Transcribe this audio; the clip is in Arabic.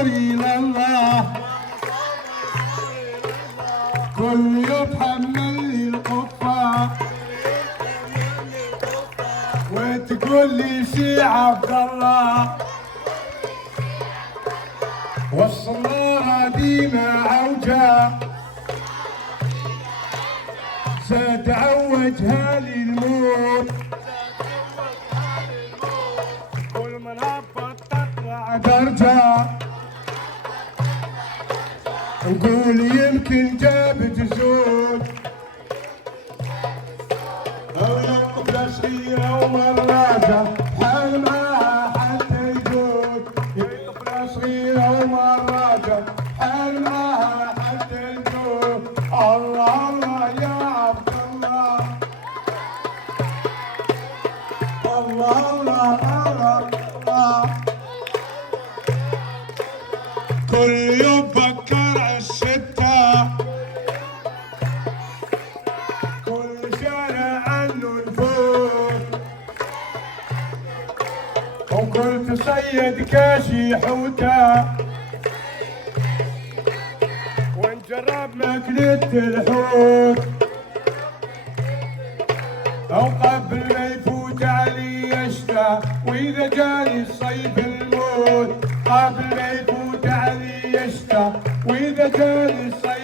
إلى الله كل يتحمل لي القفة وتقول لي سي عبد الله والصنارة ديما عوجة ستعوجها للموت كل من هبط تطلع درجة نقول يمكن جابت زود أو يقبل صغيرة ومراجة حال معاها حتى يجود يقبل صغيرة ومراجة حال معاها حتى يجود الله الله يا عبد الله الله الله الله كل يوم بكر الستة كل شارع عنه نفوت وقلت صيد كاشي حوتة ونجرب ماكلة الحوت أو قبل ما يفوت علي الشتا وإذا جاني الصيف الموت قبل ما يفوت علي الشتا وإذا جاني الصيف